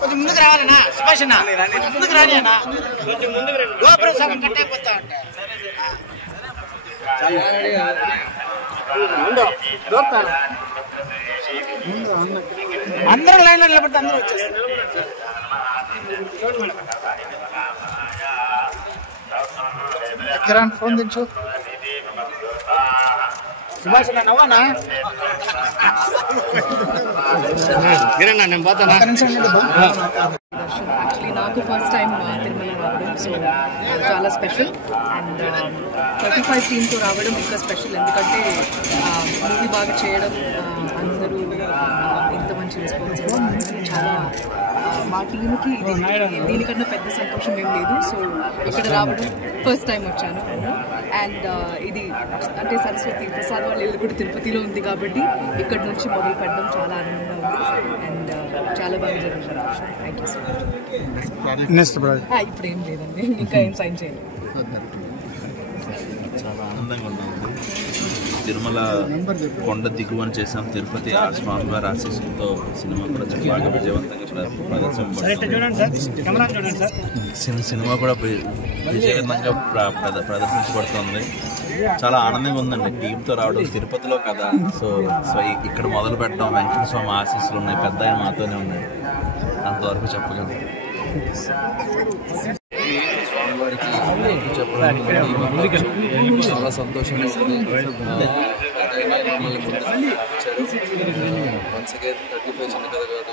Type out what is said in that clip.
కొంచెం ముందుకు రావాలన్నా సుభాష్ అన్న, ముందుకు రాని అన్న, గోపురం సగం కట్టేపోతా అంటే అందరూ లైన్ లో నిలబడితే అందరూ వచ్చేస్తారు. కిరణ్ ఫోన్ తెచ్చు. సుభాష్ అన్న నవ్వానా? నేను పోతాను. యాక్చువల్లీ నాకు ఫస్ట్ టైం తిరుమల రావడం, సో చాలా స్పెషల్. అండ్ 35 టీమ్తో రావడం ఇంకా స్పెషల్, ఎందుకంటే మూవీ బాగా చేయడం, అందరూ ఎంత మంచి రెస్పాన్స్ చాలా మా టీంకి దీనికన్నా పెద్ద సంతోషం ఏం లేదు. సో ఇక్కడ రావడం ఫస్ట్ టైం వచ్చాను. అండ్ ఇది అంటే సరస్వతి ప్రసాద్ వాళ్ళ ఇల్లు కూడా తిరుపతిలో ఉంది కాబట్టి ఇక్కడ నుంచి మొదలు పెట్టడం చాలా ఆనందంగా ఉంది. అండ్ చాలా బాగా జరుగుతుంది. Thank you so much. ఇప్పుడు ఏం లేదండి, ఇంకా ఏం సైన్ చేయలేదు. చాలా ఆనందంగా ఉన్నాం. తిరుమల కొండ దిగువని చేసాం. తిరుపతి ఆ స్వామివారి ఆశీస్సులతో సినిమా కూడా బాగా విజయవంతంగా సినిమా కూడా విజయవంతంగా ప్రదర్శించబడుతుంది. చాలా ఆనందంగా ఉందండి టీంతో రావడం. తిరుపతిలో కదా, సో ఇక్కడ మొదలు పెట్టడం. వెంకటేశ్వర స్వామి ఆశీస్సులు ఉన్నాయి, పెద్ద ఆయన మాతోనే ఉన్నాయి, అంతవరకు చెప్పగలను. స్వామివారికి చెప్పడానికి చాలా సంతోషంగా ఉంది. మమ్మల్ని ముందు వన్స్ అగైన్ 35 చిన్న కథ కాదు.